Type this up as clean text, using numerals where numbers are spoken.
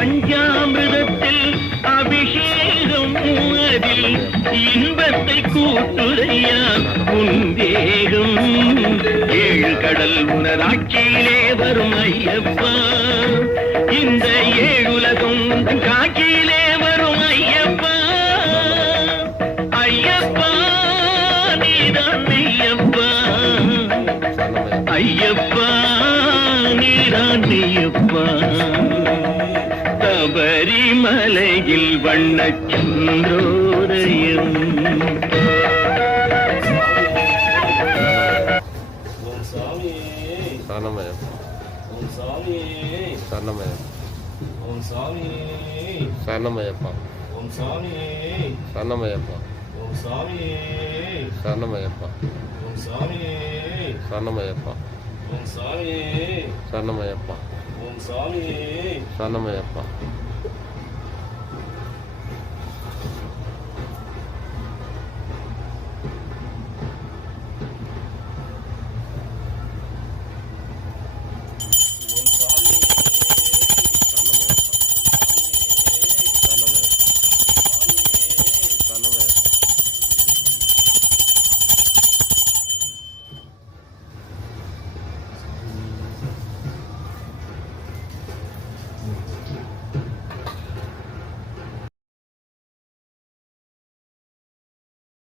பஞ்சாமிரதத்தில் அபிஷேகம் அதில் இன்பத்தை கூட்டுரையா உந்தேகம். ஏழு கடல் உனராட்சியிலே வரும் ஐயப்பா, இந்த ஏழுலகம் காட்சியிலே வரும் ஐயப்பா. ஐயப்பா நீதான் ஐயப்பா, ஐயப்பா நீதான் ஐயப்பா. சபரிமலையில் வண்ணச் சந்திரோதயம். சரணமய்யப்பா, சரணமய்யப்பா, சரணமய்யப்பா, சரணமய்யப்பா, சரணமய்யப்பா, சரணமய்யப்பா, சரணமய்யப்பா, சரணமய்யப்பா.